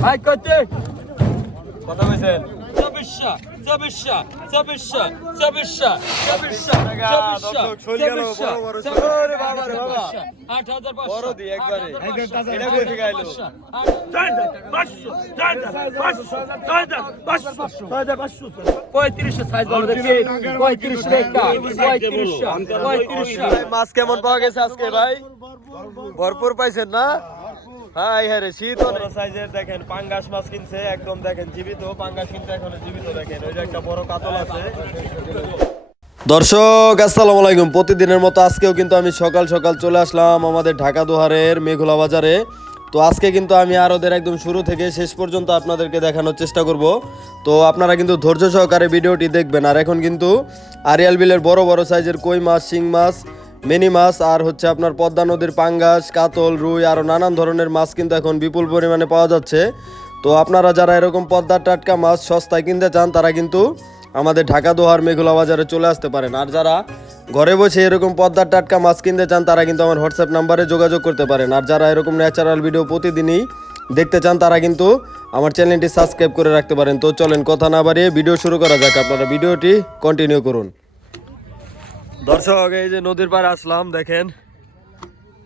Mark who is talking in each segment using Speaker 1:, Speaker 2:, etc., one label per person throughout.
Speaker 1: ভাই কইতে
Speaker 2: কথা কইছেন মাছ কেমন পাওয়া গেছে আজকে ভাই ভরপুর পাইছেন না হ্যাঁ হ্যাঁ রে শীত অনেক সাইজের দেখেন পাঙ্গাস মাছ কিনছে একদম দেখেন জীবিত পাঙ্গাস কিনতে এখন জীবিত দেখেন। ওই যে একটা বড় কাতল আছে। দর্শক আসসালামু আলাইকুম। প্রতিদিনের মতো আজকেও কিন্তু আমি সকাল সকাল চলে আসলাম আমাদের ঢাকা দোহারের মেঘলা বাজারে। তো আজকে কিন্তু আমি আর ওদের একদম শুরু থেকে শেষ পর্যন্ত আপনাদেরকে দেখানোর চেষ্টা করব। তো আপনারা কিন্তু ধৈর্য সহকারে ভিডিওটি দেখবেন। আর এখন কিন্তু আরিয়াল বিলের বড় বড় সাইজের কই মাছ শিং মাছ মিনি মাছ আর হচ্ছে আপনার পদ্মা নদীর পাঙ্গাস, কাতল, রুই আরও নানান ধরনের মাছ কিন্তু এখন বিপুল পরিমাণে পাওয়া যাচ্ছে। তো আপনারা যারা এরকম পদ্মার টাটকা মাছ সস্তায় কিনতে চান, তারা কিন্তু আমাদের ঢাকা দোহার মেঘলা বাজারে চলে আসতে পারেন। আর যারা ঘরে বসে এরকম পদ্মার টাটকা মাছ কিনতে চান, তারা কিন্তু আমার হোয়াটসঅ্যাপ নাম্বারে যোগাযোগ করতে পারেন। আর যারা এরকম ন্যাচারাল ভিডিও প্রতিদিনই দেখতে চান, তারা কিন্তু আমার চ্যানেলটি সাবস্ক্রাইব করে রাখতে পারেন। তো চলেন কথা না বাড়িয়ে ভিডিও শুরু করা যাক। আপনারা ভিডিওটি কন্টিনিউ করুন। দর্শক, এই যে নদীর পাড়ে আসলাম, দেখেন।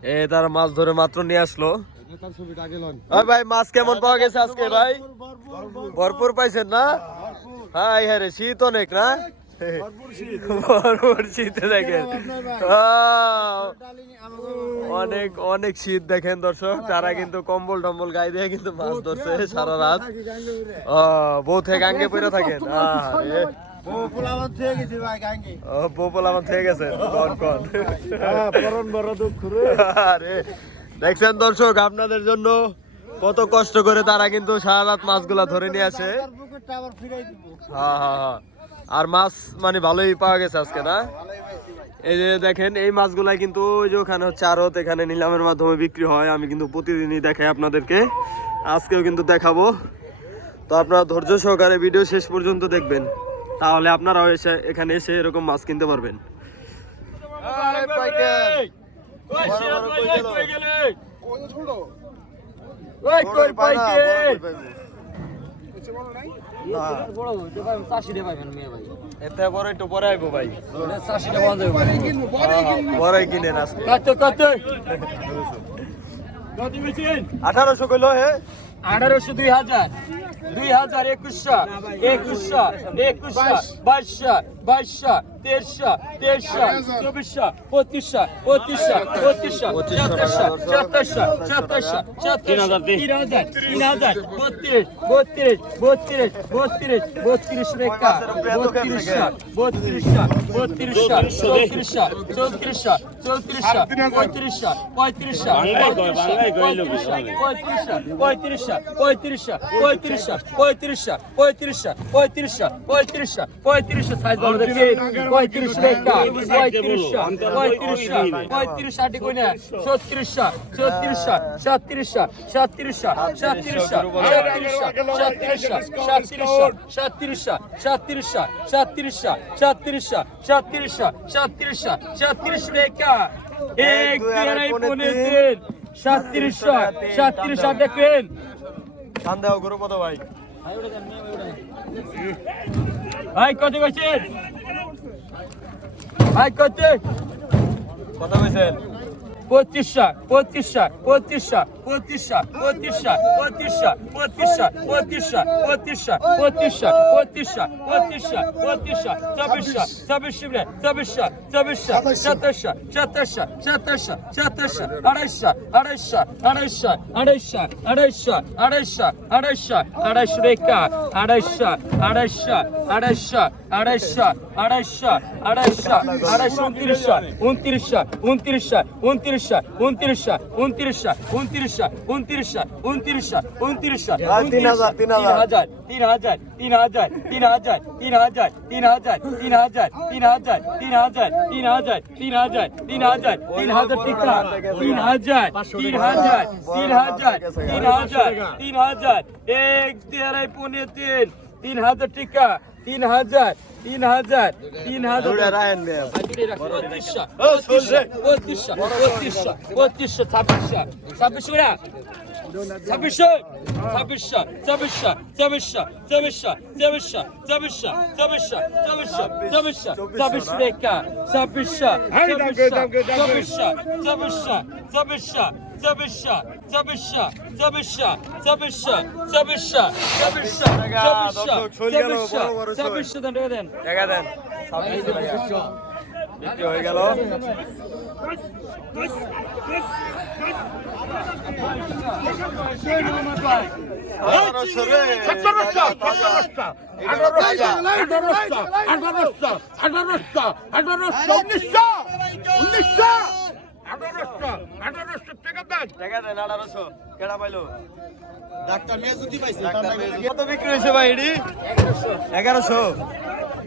Speaker 2: এ, তারা মাছ ধরে মাত্র নিয়ে আসলো। ভাই, মাছ কেমন পাওয়া গেছে আজকে, ভাই? ভরপুর পাইছেন না? হ্যাঁ হ্যাঁ রে, শীত অনেক না? অনেক অনেক শীত, দেখেন দর্শক। তারা কিন্তু কম্বল টম্বল গায়ে দিয়ে কিন্তু মাছ ধরছে সারা রাত। বউ থেকে আঙ্গে পড়ে থাকেন। রে। ও, বউ পোলা আমার থেকে গেছে। কন কন? আরে দেখছেন দর্শক আপনাদের জন্য কত কষ্ট করে তারা কিন্তু সারা রাত মাছগুলা ধরে নিয়ে আসে। হ্যাঁ হ্যাঁ হ্যাঁ আর মাছ মানে ভালোই পাওয়া গেছে আজকে না? এই যে দেখেন এই মাছগুলা কিন্তু ওই যে ওখানে হচ্ছে আড়ত এখানে নিলামের মাধ্যমে বিক্রি হয়। আমি কিন্তু প্রতিদিনই দেখাই আপনাদেরকে। আজকেও কিন্তু দেখাবো। তো আপনারা ধৈর্য সহকারে ভিডিও শেষ পর্যন্ত দেখবেন। তাহলে আপনারাও এসে এখানে এসে এরকম মাছ কিনতে পারবেন। আঠারোশো কইল হে?
Speaker 1: আঠারোশো দুই হাজার। দুই হাজার একুশশো একুশশো একুশশো বাইশশো বাইশশো তেইশশো তেইশশো চব্বিশশো পঁচিশশো পঁচিশশো পঁচিশশো সাতাশশো সাতাশশো সাতাশশো সাতাশশো তিন হাজার তিন হাজার বত্রিশ বত্রিশ বত্রিশ বত্রিশ বত্রিশ রেখা বত্রিশশো বত্রিশশো বত্রিশশো চৌত্রিশশো চৌত্রিশশো চৌত্রিশশো পঁয়ত্রিশশো পঁয়ত্রিশশো পঁয়ত্রিশশো পঁয়ত্রিশশো পঁয়ত্রিশশো পঁয়ত্রিশশো পঁয়ত্রিশশো পঁয়ত্রিশশো পঁয়ত্রিশশো পঁয়ত্রিশশো পঁয়ত্রিশশো সাইজ বলো দেখি পঁয়ত্রিশ রেখা পঁয়ত্রিশশো পঁয়ত্রিশশো পঁয়ত্রিশ আটি কোনে ছত্রিশশো ছত্রিশশো সাতত্রিশশো সাতত্রিশশো সাতত্রিশশো সাতত্রিশশো সাতত্রিশশো সাতত্রিশশো সাতত্রিশশো সাতত্রিশশো সাতত্রিশশো সাতত্রিশশো সাতত্রিশশো সাতত্রিশ রেখা এক দুই আড়াই পৌনে তিন সাতত্রিশশো সাতত্রিশ দেখেন
Speaker 2: দেও কত ভাই।
Speaker 1: ভাই কত কইছেন? ভাই কত?
Speaker 2: কথা কইছেন?
Speaker 1: পঁচিশশো পঁচিশশো পঁচিশশো পঁচিশশো পঁচিশশো পঁচিশশো পঁচিশশো পঁচিশশো পঁচিশশো পঁচিশশো পঁচিশশো পঁচিশশো পঁচিশশো চব্বিশশো চব্বিশশো চব্বিশশো চব্বিশশো সাতাশশো সাতাশশো সাতাশশো সাতাশশো আড়াইশো আড়াইশো আড়াইশো আড়াইশো আড়াইশো আড়াইশো আড়াইশো আড়াইশো রেখা আড়াইশো আড়াইশো আড়াইশো আড়াইশো আড়াইশো আড়াইশো আড়াইশো উনত্রিশশো উনত্রিশশো উনত্রিশশো উনত্রিশশো উনত্রিশশো উনত্রিশশো উনত্রিশশো উনত্রিশশো উনত্রিশশো উনত্রিশশো
Speaker 2: তিন হাজার, তিন হাজার।
Speaker 1: তিন হাজার তিন হাজার তিন হাজার তিন হাজার তিন হাজার তিন হাজার তিন হাজার তিন হাজার তিন হাজার তিন হাজার তিন হাজার তিন হাজার টিকা তিন হাজার তিন হাজার তিন হাজার তিন হাজার তিন হাজার এক দেড়াই পনেরো তিন তিন হাজার টিকা তিন হাজার তিন হাজার তিন হাজার পঁয়ত্রিশশো পঁয়ত্রিশশো পঁয়ত্রিশশো ছাব্বিশশো ছাব্বিশ ছাব্বিশশো ছাব্বিশশো ছাব্বিশশো ছাব্বিশশো ছাব্বিশশো ছাব্বিশশো ছাব্বিশশো ছাব্বিশশো ছাব্বিশশো ছাব্বিশশো ছাব্বিশ রেখা ছাব্বিশশো ছাব্বিশশো ছাব্বিশশো ছাব্বিশশো ছাব্বিশশো ছাব্বিশশো ছাব্বিশশো ছাব্বিশশো ছাব্বিশশো ছাব্বিশশো ছাব্বিশশো ছাব্বিশশো ছাব্বিশশো ছাব্বিশশো দেন টাকা দেন
Speaker 2: টাকা দেন বিক্রি হয়ে গেল।
Speaker 3: ডাক্তার
Speaker 2: বিক্রি হয়েছে এগারোশো।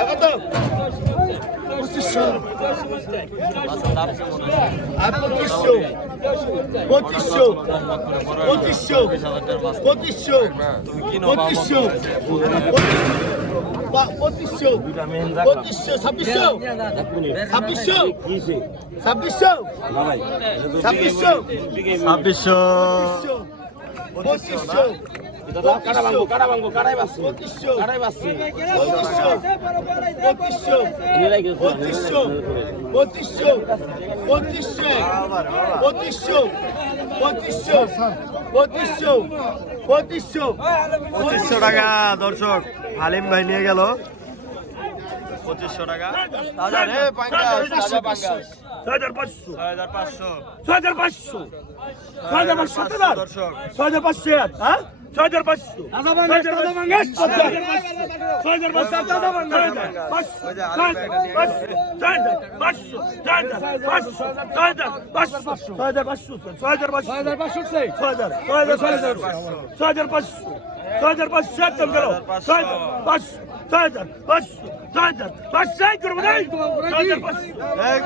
Speaker 3: কত পঁচিশশো আর পঁচিশশো পঁচিশশো পঁচিশশো পঁচিশশো পঁচিশশো পা- পঁচিশশো পঁচিশশো ছাব্বিশশো ছাব্বিশশো পঁচিশশো পঁচিশশো পঁচিশশো পঁচিশশো পঁচিশশো পঁচিশশো পঁচিশশো পঁচিশশো পঁচিশশো পঁচিশশো পঁচিশশো
Speaker 2: পঁচিশশো টাকা দর্শক হালিম ভাই নিয়ে গেল পঁচিশশো টাকা তাজা রে পাঙ্গাস তাজা পাঙ্গাস
Speaker 3: ছয় হাজার পাঁচশো
Speaker 2: ছয় হাজার পাঁচশো
Speaker 3: ছয় হাজার পাঁচশো ছয় হাজার পাঁচশো সাত
Speaker 2: দর্শক
Speaker 3: ছয়টার পাঁচশো ছয়টার পাঁচশো ছয়টার পাঁচশো ছয়টার পাঁচশো ছয়টার পাঁচশো ছয়টার পাঁচশো চার পাঁচ চার পাঁচ চাই করব
Speaker 2: তাই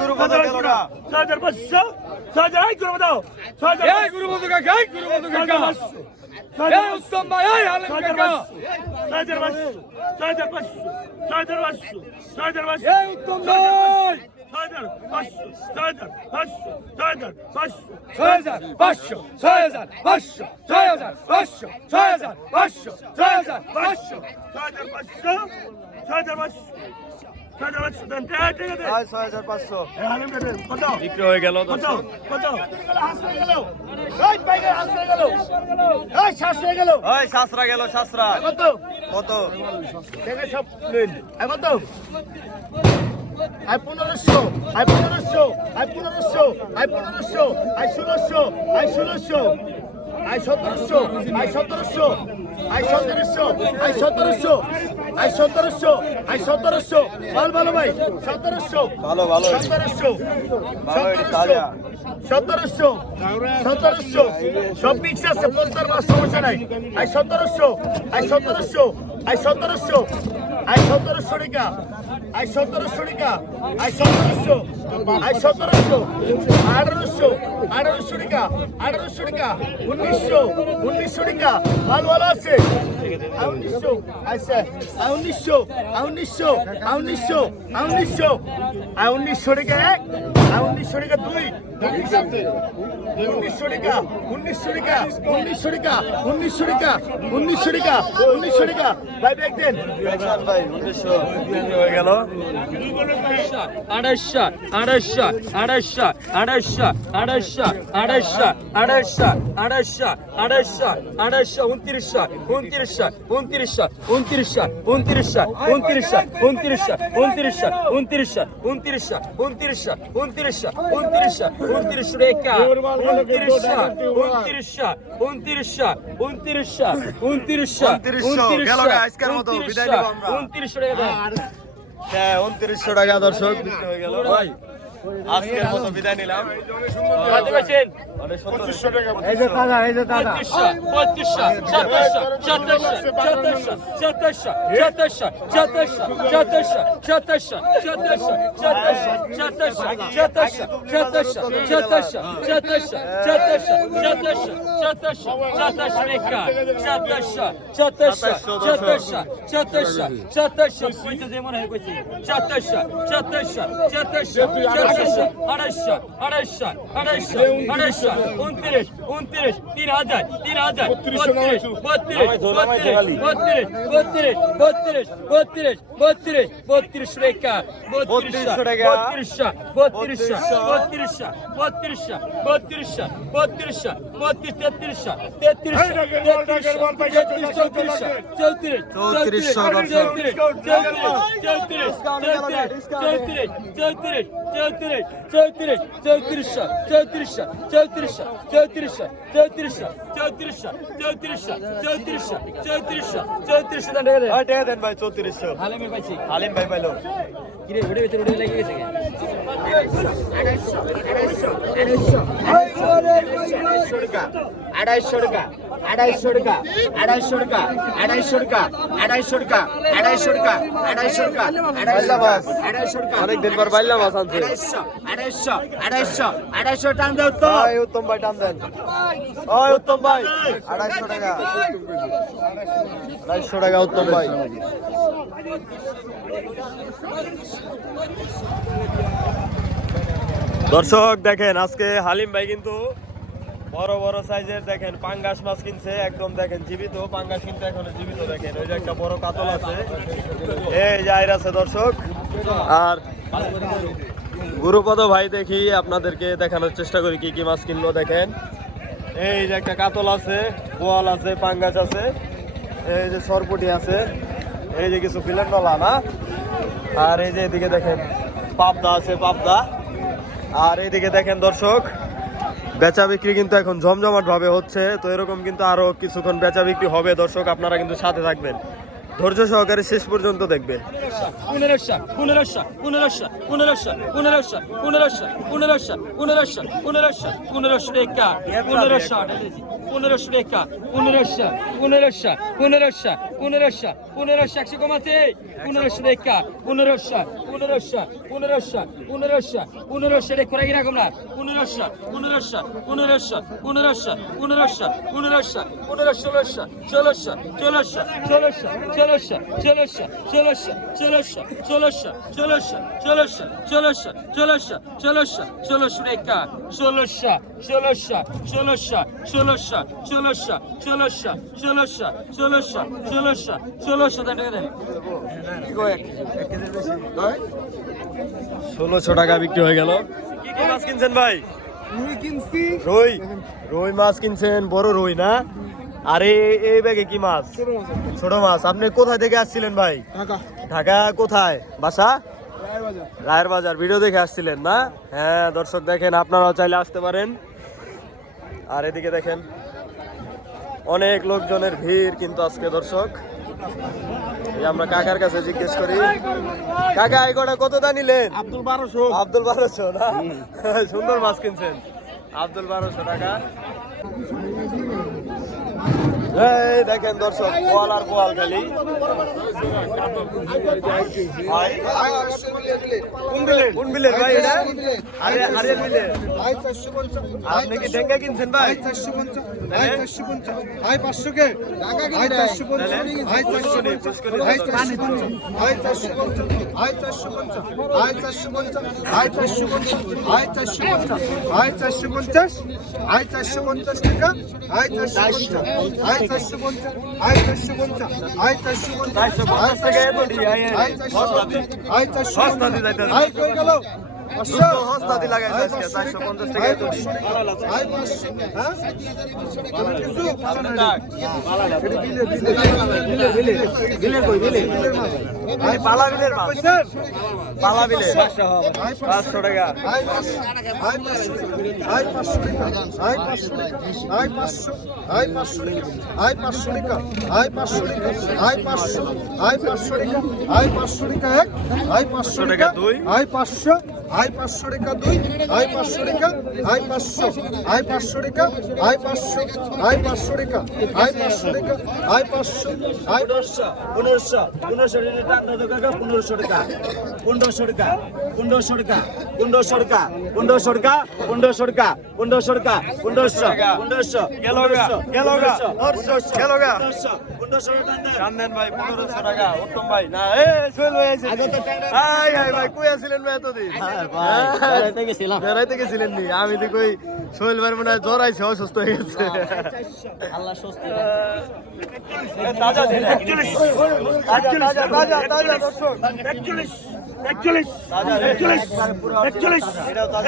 Speaker 2: গুরু
Speaker 3: কথা চার পাঁচশো চার আই করব দাও
Speaker 1: চার গুরু বন্ধু কাকা গুরু বন্ধু কাকা এই উত্তম ভাই এই হালে কাকা
Speaker 3: চার পাঁচশো চার পাঁচশো চার পাঁচশো চার পাঁচশো
Speaker 1: এই উত্তম ভাই
Speaker 3: হাজার পাঁচশো ছয় হাজার পাঁচশো ছয় হাজার পাঁচশো
Speaker 1: ছয় হাজার পাঁচশো ছয় হাজার পাঁচশো ছয় হাজার পাঁচশো ছয় হাজার পাঁচশো ছয় হাজার পাঁচশো
Speaker 3: ছয় হাজার পাঁচশো ছয় হাজার পাঁচশো
Speaker 2: বিক্রি হয়ে গেল
Speaker 3: গেল কত
Speaker 2: কত
Speaker 3: সব এই কত আই পনেরোশো আই পনেরোশো আই পনেরোশো আই পনেরোশো আই ষোলোশো আই ষোলোশো আই সতেরোশো আই সতেরোশো আই সতেরোশো আই সতেরোশো আই সতেরোশো আই সতেরোশো ভালো ভালো ভাই সতেরোশো
Speaker 2: ভালো, ভালো।
Speaker 3: সতেরোশো। সতেরোশো সতেরোশো সব মিক্স আছে পঞ্চাশ মাস সমস্যা নাই আই সতেরোশো আই সতেরোশো আই সতেরোশো আই সতেরোশো টাকা আই সতেরোশো টাকা, আই সতেরোশো আই সতেরোশো, আঠারোশো আঠারোশো টাকা আঠারোশো টাকা, উনিশশো উনিশশো টাকা, ভালো ভালো আছে। উনিশশো আচ্ছা উনিশশো উনিশশো উনিশশো উনিশশো উনিশশো টাকা এক উনিশশো টাকা দুই উনিশশো টাকা উনিশশো টাকা উনিশশো টাকা উনিশশো টাকা উনিশশো টাকা উনিশশো টাকা ভাই ব্যাগ দেন
Speaker 2: উনিশশো হয়ে গেল
Speaker 1: আড়াইশো আড়াইশো আড়াইশো আড়াইশো আড়াইশো আড়াইশো আড়াইশো আড়াইশো আড়াইশো আড়াইশো উনত্রিশশো উনত্রিশশো উনত্রিশশো উনত্রিশশো উনত্রিশশো উনত্রিশশো উনত্রিশশো উনত্রিশশো উনত্রিশশো উনত্রিশশো উনত্রিশশো উনত্রিশশো উনত্রিশশো উনত্রিশশো উনত্রিশশো উনত্রিশশো উনত্রিশশো উনত্রিশশো। উনত্রিশশো
Speaker 2: উনত্রিশশো
Speaker 1: উনত্রিশশো টাকা
Speaker 2: দর্শক হয়ে গেল। ভাই আজকের মতো বিদায় নিলাম
Speaker 3: এই যে দাদা এই যে দাদা
Speaker 1: চতুর্শ চতুর্শ চতুর্শ চতুর্শ সাতাশশো আড়াইশো আড়াইশো আড়াইশো আড়াইশো উনত্রিশ উনত্রিশ তিন হাজার তিন হাজার বত্রিশ বত্রিশ বত্রিশ বত্রিশ বত্রিশ বত্রিশ বত্রিশ বত্রিশ রেখা বত্রিশশো বত্রিশশো বত্রিশশো বত্রিশশো বত্রিশশো বত্রিশশো বত্রিশশো বত্রিশ তেত্রিশশো তেত্রিশশো তেত্রিশশো তেত্রিশ চৌত্রিশশো চৌত্রিশ চৌত্রিশ চৌত্রিশ চৌত্রিশ চৌত্রিশ চৌত্রিশ চৌত্রিশ চৌত্রিশ চৌত্রিশশো চৌত্রিশশো চৌত্রিশশো চৌত্রিশশো চৌত্রিশশো চৌত্রিশশো চৌত্রিশশো চৌত্রিশশো চৌত্রিশশো চৌত্রিশশো দাঁড়িয়ে দেন
Speaker 2: ভাই চৌত্রিশশো
Speaker 1: হালেমের পাইছি
Speaker 2: হালিম ভাই পাইলো
Speaker 1: কিরে উড়ে ভিতরে উড়ে লেগে গেছে
Speaker 3: আড়াইশো টাকা আড়াইশো টাকা আড়াইশো টাকা আড়াইশো টাকা আড়াইশো টাকা আড়াইশো টাকা আড়াইশো টাকা আড়াইশো টাকা আড়াইশো টাকা
Speaker 2: অনেকদিন পর বাইলাম
Speaker 3: আড়াইশো আড়াইশো আড়াইশো আড়াইশো টান দাও তো
Speaker 2: উত্তম ভাই টান দেন ওই উত্তম ভাই আড়াইশো টাকা আড়াইশো টাকা উত্তম ভাই দর্শক দেখেন আজকে হালিম ভাই কিন্তু বড় বড় সাইজের দেখেন, পাঙ্গাস মাছ কিনছে, একদম দেখেন জীবিত। পাঙ্গাস কিন্তু এখন জীবিত দেখেন। ওই যে একটা বড় কাতল আছে। এই যে আইর আছে দর্শক। আর গুরুপদ ভাই দেখি আপনাদেরকে দেখানোর চেষ্টা করি কি কি মাছ কিনলো, দেখেন। এই যে একটা কাতল আছে, বোয়াল আছে, পাঙ্গাস আছে। এই যে সরপুটি আছে। এই যে কিছু ফিলেন নলা, না? আর এই যে এদিকে দেখেন, পাবদা আছে, পাবদা। আর এইদিকে দেখেন দর্শক বেচা বিক্রি কিন্তু এখন জমজমাট ভাবে হচ্ছে তো এরকম কিন্তু আরও কিছুক্ষণ বেচা বিক্রি হবে। দর্শক আপনারা কিন্তু সাথে থাকবেন। ধৈর্য সহকারে শেষ পর্যন্ত দেখবেন।
Speaker 1: পনেরোশো পনেরোশো পনেরোশো পনেরোশো পনেরোশো পনেরোশো পনেরোশো পনেরোশো পনেরোশো পনেরোশো রেখা পনেরোশো পনেরোশো রেখা পনেরোশো পনেরোশো পনেরোশো পনেরোশো পনেরোশো একশো কমাতে পনেরোশো রেখা পনেরোশো পনেরোশো পনেরোশো পনেরোশো পনেরোশো রেখা রাখি রাখুন না পনেরোশো পনেরোশো পনেরোশো পনেরোশো পনেরোশো পনেরোশো পনেরো ষোলোশো ষোলোশো ষোলোশো ষোলোশো ষোলোশো ষোলোশো ষোলোশো ষোলোশো ষোলোশো ষোলোশো ষোলোশো ষোলোশো ষোলোশো ষোলোশো ষোলোশো রেখা ষোলোশো ষোলোশো ষোলোশো ষোলোশো ষোলোশো ষোলোশো ষোলোশো ষোলোশো ষোলোশো ষোলোশো দেন টাকা দেন।
Speaker 2: ষোলোশো টাকা বিক্রি হয়ে গেল। কি কি মাছ কিনছেন ভাই?
Speaker 3: রুই কিনছি।
Speaker 2: রুই রুই মাছ কিনছেন বড় রুই না? আরে এই ব্যাগে কি মাছ? ছোট মাছ। আপনি কোথায় থেকে আসছিলেন ভাই?
Speaker 3: ঢাকা।
Speaker 2: ঢাকা কোথায়? বাসা? রায়ের বাজার। ভিডিও দেখে আসছিলেন না? হ্যাঁ দর্শক দেখেন আপনারাও চাইলে আসতে পারেন। আর এদিকে দেখেন অনেক লোকজনের ভিড় কিন্তু আজকে দর্শক। আমরা কাকার কাছে জিজ্ঞেস করি কাকা এই কটা কত দা নিলেন?
Speaker 3: আব্দুল বারোশো।
Speaker 2: আব্দুল বারোশো না? সুন্দর মাছ কিনছেন। আব্দুল বারোশো টাকা। এই দেখেন দর্শক কোয়াল আর কোয়াল খালি ভাই, কোন বিলের ভাই এটা আরে আরে বিলের আপনি কি ডেঙ্গা কিনছেন ভাই চারশো পঞ্চাশ টাকা এত দিয়ে আই, আই, সস্তা দি- সস্তা দি যাইতেছে। শুদ্ধ সস্তা দি লাগাইছে আজকে, চারশো পঞ্চাশ টাকা আয় চারশো পঞ্চাশ আয় পালা বিলের মাছ পালা বিলে পাঁচশো টাকা
Speaker 3: পাঁচশো
Speaker 2: টাকা দুই।
Speaker 3: আই পাঁচশো
Speaker 4: আয় পাঁচশো রেখা দুই, আয় পাঁচশো রেখা, আয় পাঁচশো আয় পাঁচশো রেখা, আয় পাঁচশো আয় পাঁচশো রেখা, আয় পাঁচশো রেখা, আয় পাঁচশো আয় পাঁচশো
Speaker 3: পনেরোশো পনেরোশো টাকা পনেরোশো টাকা পনেরোশো টাকা পনেরোশো টাকা পনেরোশো টাকা পনেরোশো টাকা পনেরোশো টাকা পনেরোশো টাকা পনেরোশো পনেরোশো
Speaker 2: ভাই পনেরোশো টাকা উত্তম ভাই। না এ সোহেল ভাই আছে হাই হাই ভাই কই আছিলেন ভাই এতদিন? বেড়াইতে গেছিলেন নি? আমি তো কই সোহেল ভাই মনে হয় জ্বর আইছে অসুস্থ হয়ে গেছে। দর্শক।
Speaker 5: একচল্লিশ একচল্লিশ একচল্লিশ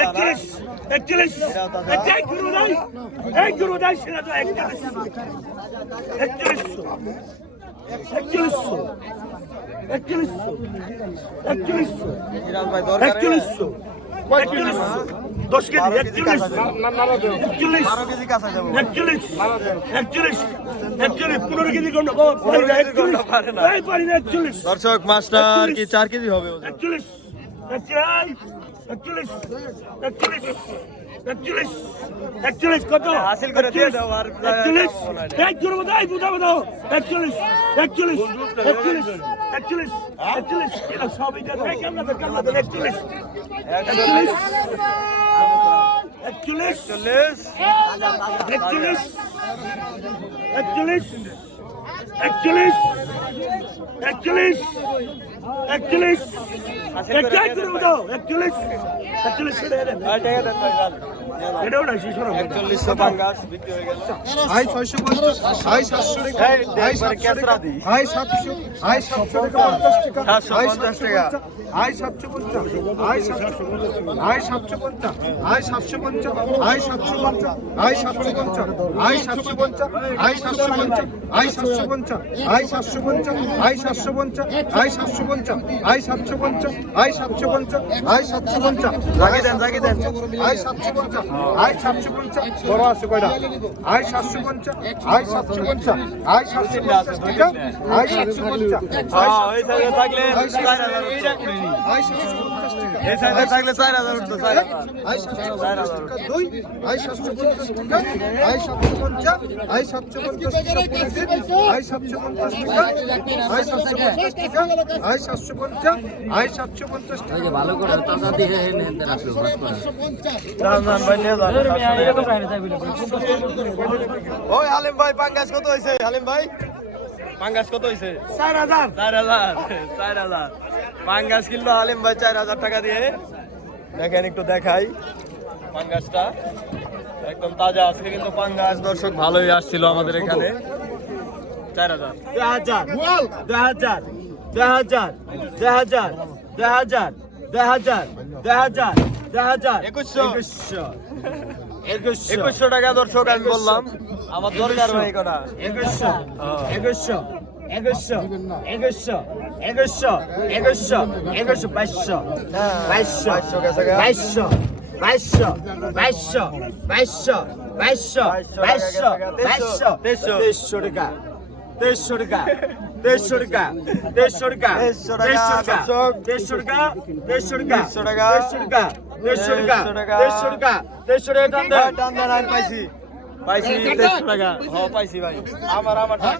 Speaker 5: একচল্লিশ একচল্লিশ। এক গুরু নাই এক গুরু নাই সেটা একচল্লিশ। দশ কেজি একচল্লিশ একচল্লিশ
Speaker 2: বারো কেজি কাঁচা যাব
Speaker 5: একচল্লিশ একচল্লিশ একচল্লিশ পনেরো কেজি পারি না একচল্লিশ
Speaker 2: দর্শক মাস্টার কি চার কেজি হবে?
Speaker 5: একচল্লিশ একচল্লিশ একচল্লিশ একচল্লিশ একচল্লিশ কত
Speaker 2: হাসিল করে দিয়ে দাও, আর
Speaker 5: একচল্লিশ হয় একচল্লিশ একচল্লিশ একচল্লিশ একচল্লিশ একচল্লিশ। এটা সবই একচল্লিশ। একচল্লিশ। একচল্লিশ। একচল্লিশ। একচল্লিশ। একচল্লিশ। একচল্লিশ। একচল্লিশ। একচল্লিশ। দাও একচল্লিশ। একচল্লিশ। দেন এটাও না শিশু
Speaker 2: একচল্লিশশো পাঙ্গাস বিক্রি হয়ে গেল
Speaker 4: আই ছয়শো পঞ্চাশ আই সাতশো টাকা
Speaker 2: এই,
Speaker 4: সাতশো টাকা সাতশো টাকা পঞ্চাশ টাকা
Speaker 2: সাতশো
Speaker 4: আই
Speaker 2: পঞ্চাশ
Speaker 4: সাতশো
Speaker 2: টাকা।
Speaker 4: আই সাতশো পঞ্চাশ আই সাতশো সাতশো পঞ্চাশ আই সাতশো পঞ্চাশ আই সাতশো পঞ্চাশ আই সাতশো পঞ্চাশ আই সাতশো পঞ্চাশ আই সাতশো পঞ্চাশ আই সাতশো পঞ্চাশ আই সাতশো পঞ্চাশ আই সাতশো পঞ্চাশ আই সাতশো পঞ্চাশ আই সাতশো পঞ্চাশ আই সাতশো পঞ্চাশ আই সাতশো পঞ্চাশ
Speaker 2: জাগি দেন জাগি দেন
Speaker 4: আই সাতশো পঞ্চাশ পঞ্চাশ আয় সাতশো পঞ্চাশ বড় আছে কয়টা? আয় সাতশো পঞ্চাশ আয় সাতশো পঞ্চাশ আয় সাতশো পঞ্চাশ আয় সাতশো পঞ্চাশ আয় সাতশো পঞ্চাশ।
Speaker 2: এই সাইডে থাকলে 4000 উঠতো
Speaker 4: 4000 দুই আই 750 আই 750 আই 750 আই 750 আই 750 আই 750 আই 750 আগে
Speaker 6: ভালো করে তো দাদি হে নে তে রাখো
Speaker 2: দাম দাম ভাই নিয়ে যাও এরকম রাখতে আলিম ভাই পাঙ্গাস কত হয়েছে আলিম ভাই পাঙ্গাস কত হয়েছে
Speaker 5: চার হাজার।
Speaker 2: চার হাজার চার হাজার। পাঙ্গাস কিনলো আলিম ভাই চার হাজার টাকা দিয়ে। দেখেন একটু দেখাই পাঙ্গাসটা একদম তাজা আজকে কিন্তু পাঙ্গাস দর্শক ভালোই আসছিল আমাদের এখানে। চার হাজার।
Speaker 3: দেড় হাজার। দেড় হাজার। দেড় হাজার। দেড় হাজার। দেড় হাজার। দেড় হাজার। দু হাজার।
Speaker 2: একুশশো। টাকা দর্শক আমি বললাম আমার দরকার হয়ে না
Speaker 3: একুশশো। একুশশো। একুশশো। একুশশো। একুশশো। একুশশো। একুশশো। বাইশশো। বাইশশো।
Speaker 2: বাইশশো।
Speaker 3: বাইশশো। বাইশশো। বাইশশো। বাইশশো। বাইশশো। বাইশশো।
Speaker 2: তেইশশো
Speaker 3: টাকা। তেইশশো টাকা। তেইশশো টাকা তেইশশো টাকা
Speaker 2: তেইশশো টাকা।
Speaker 3: তেইশশো টাকা তেইশশো টাকা
Speaker 2: তেইশশো টাকা।
Speaker 3: তেইশশো টাকা তেইশশো টাকা
Speaker 2: তেইশশো টাকা।
Speaker 3: টান দেন।
Speaker 2: টান পাইছি পাইছি দেড়শো টাকা হ পাইছি ভাই আমার আমার টাকা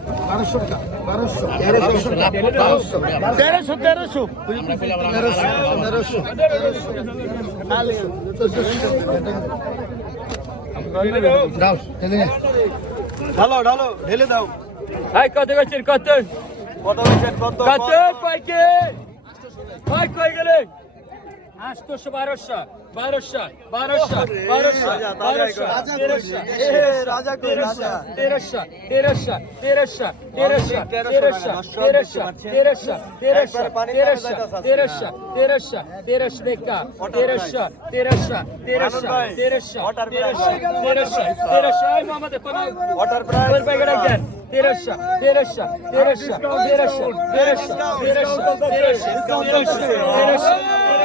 Speaker 4: বারোশো বারোশো
Speaker 5: তেরোশো তেরোশো
Speaker 4: তেরোশো তেরোশো। তেরোশো
Speaker 2: ঢালো ঢালো ঢেলে দাও।
Speaker 3: ভাই কত গেছেন কত?
Speaker 2: কত
Speaker 3: গেছেন গেলেন? আটশো বারোশো।
Speaker 1: বারোশো বারোশো বারোশো বারোশো তেরোশো তেরোশো? তেরোশো তেরোশো তেরোশো তেরোশো তেরোশো তেরোশো তেরোশো তেরোশো তেরোশো তেরোশো তেরোশো তেরোশো টেকা তেরোশো তেরোশো তেরোশো তেরোশো তেরোশো তেরোশো তেরোশো মোহাম্মদ কোনো
Speaker 2: ওটার প্রাইস
Speaker 1: তেরোশো তেরোশো তেরোশো তেরোশো তেরোশো তেরোশো তেরোশো তেরোশো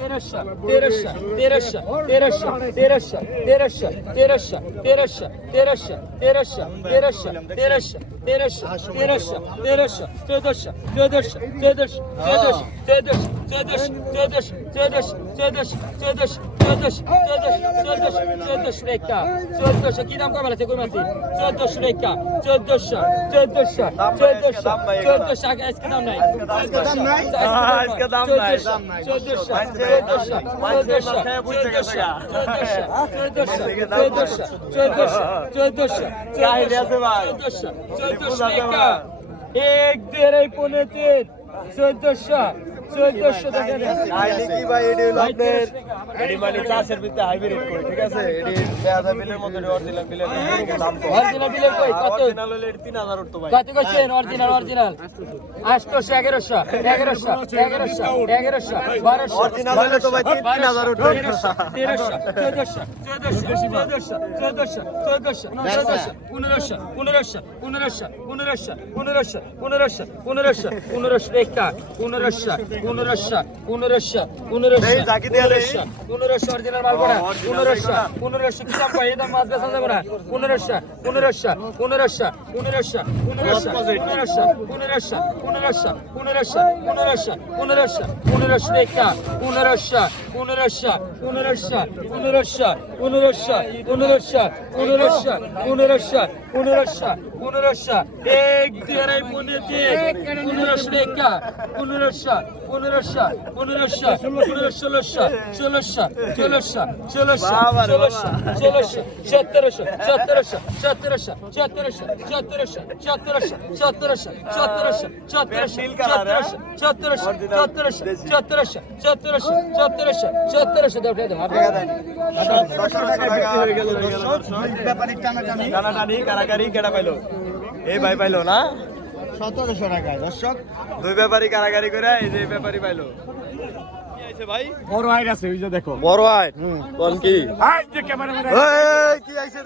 Speaker 1: তেরোশো তেরোশো তেরোশো তেরোশো রাখুন না প্রথম আগে দেখাম নেই তেরোশো রেখা তেরোশো রেখা তেরোশো রেখা তেরোশো রেখা তেরোশো রেখা তেরোশো রেখা তেরোশো তেরোশো তেরোশো চোদ্দশ চোদ্দশ চোদ্দশ চোদ্দশো রেখা চোদ্দশো কি দাম কমালাছে কমাছি চোদ্দশো রেখা চোদ্দশো চোদ্দশো চোদ্দশো চোদ্দশো আজকে দাম নাই। এক দেড় পনেরো চোদ্দশো চোদ্দশো টাকা
Speaker 2: কি ভাই এডি হলো আপনার এডি মানে চাষের ভিতরে হাইব্রিড কই ঠিক আছে এডি পেয়াদা বিলের মতো অরিজিনাল বিলের দাম কম
Speaker 1: অরিজিনাল বিলের কই কত
Speaker 2: অরিজিনাল হলে এডি 3000 উঠতো ভাই
Speaker 1: কত কইছেন অরিজিনাল অরিজিনাল আটশোশো এগারোশো এগারোশো এগারোশো এগারোশো বারোশো
Speaker 2: অরিজিনাল হলে তো ভাই 3000 উঠতো
Speaker 1: তেরোশো চোদ্দশো চোদ্দশো চোদ্দশো চোদ্দশো চোদ্দশো পনেরোশো পনেরোশো পনেরোশো পনেরোশো পনেরোশো পনেরোশো পনেরোশো পনেরোশো রেখা পনেরোশো পনেরোশো পনেরোশো পনেরোশো। পনেরোশো পনেরোশো অরিজিনাল মাল করা পনেরোশো পনেরোশো কি দাম পাই দাম মাছ বেচা যাবে না পনেরোশো পনেরোশো পনেরোশো পনেরোশো পনেরোশো পনেরোশো পনেরোশো পনেরোশো পনেরোশো পনেরোশো পনেরোশো পনেরোশো রেখা পনেরোশো পনেরোশো পনেরোশো পনেরোশো পনেরোশো পনেরোশো পনেরোশো পনেরোশো পনেরোশো পনেরোশো এক দেড়াই পনেরো তিন পনেরোশো রেখা পনেরোশো পনেরোশো পনেরোশো পনেরো ষোলোশো ষোলোশো ষোলোশো ষোলোশো ষোলোশো ষোলোশো সতেরোশো সতেরোশো সতেরোশো সতেরোশো সতেরোশো সতেরোশো সতেরোশো সতেরোশো সতেরোশো সতেরোশো সতেরোশো সতেরোশো সতেরোশো সতেরোশো সতেরোশো সতেরোশো দাও উঠে দাও
Speaker 2: টানাটানি কারাকারি কেডা পাইলো এই ভাই পাইলো না?
Speaker 4: সতেরোশো টাকায় দর্শক।
Speaker 2: দুই ব্যাপারী কারাগারি করে এই যে ব্যাপারী পাইলো। কি ভাই
Speaker 3: বড় আইর আছে ওই যে দেখো
Speaker 2: বড় কোন কি
Speaker 3: আই
Speaker 2: এই কি আইছে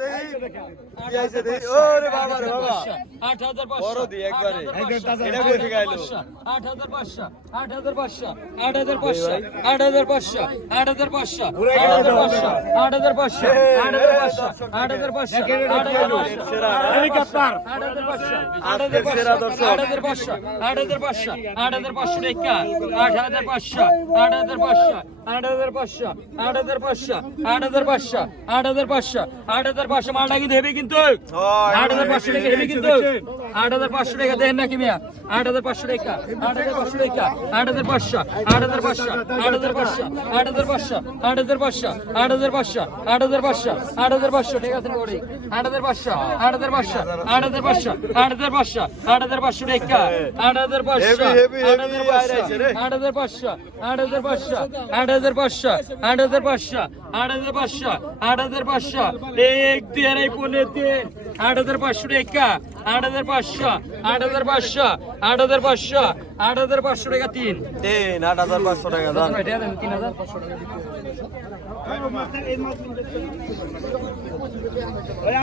Speaker 2: কি আইছে ওরে বাবা রে বাবা বড় দি একবারে এটা কই থেকে আইলো
Speaker 3: হেলিকপ্টার
Speaker 1: হাজার পাঁচশো আট হাজার পাঁচশো আট হাজার পাঁচশো আট হাজার পাঁচশো আট হাজার পাঁচশো আট হাজার পাঁচশো মালটা কিন্তু হেভি কিন্তু আট হাজার পাঁচশো টাকা হেভি কিন্তু আট হাজার পাঁচশো টাকা দেখেন নাকি মিয়া আট হাজার পাঁচশো টাকা আট হাজার পাঁচশো টাকা আট হাজার পাঁচশো আট হাজার পাঁচশো আট হাজার পাঁচশো আট হাজার পাঁচশো আট হাজার পাঁচশো আট হাজার পাঁচশো আট হাজার পাঁচশো আট হাজার পাঁচশো ঠিক আছে বড়ি আট হাজার পাঁচশো আট হাজার পাঁচশো আট হাজার পাঁচশো আট হাজার পাঁচশো আট হাজার পাঁচশো টাকা আট হাজার পাঁচশো
Speaker 2: Heavy, heavy,
Speaker 1: আট হাজার পাঁচশো আট হাজার পাঁচশো আট হাজার পাঁচশো আট হাজার পাঁচশো আট হাজার পাঁচশো আট হাজার পাঁচশো আট হাজার পাঁচশো এক দেড় পনেরো তিন আট হাজার পাঁচশো টাকা আট হাজার পাঁচশো আট হাজার পাঁচশো আট হাজার পাঁচশো আট হাজার পাঁচশো টাকা তিন
Speaker 2: তিন আট হাজার পাঁচশো টাকা দাম
Speaker 1: তিন হাজার পাঁচশো টাকা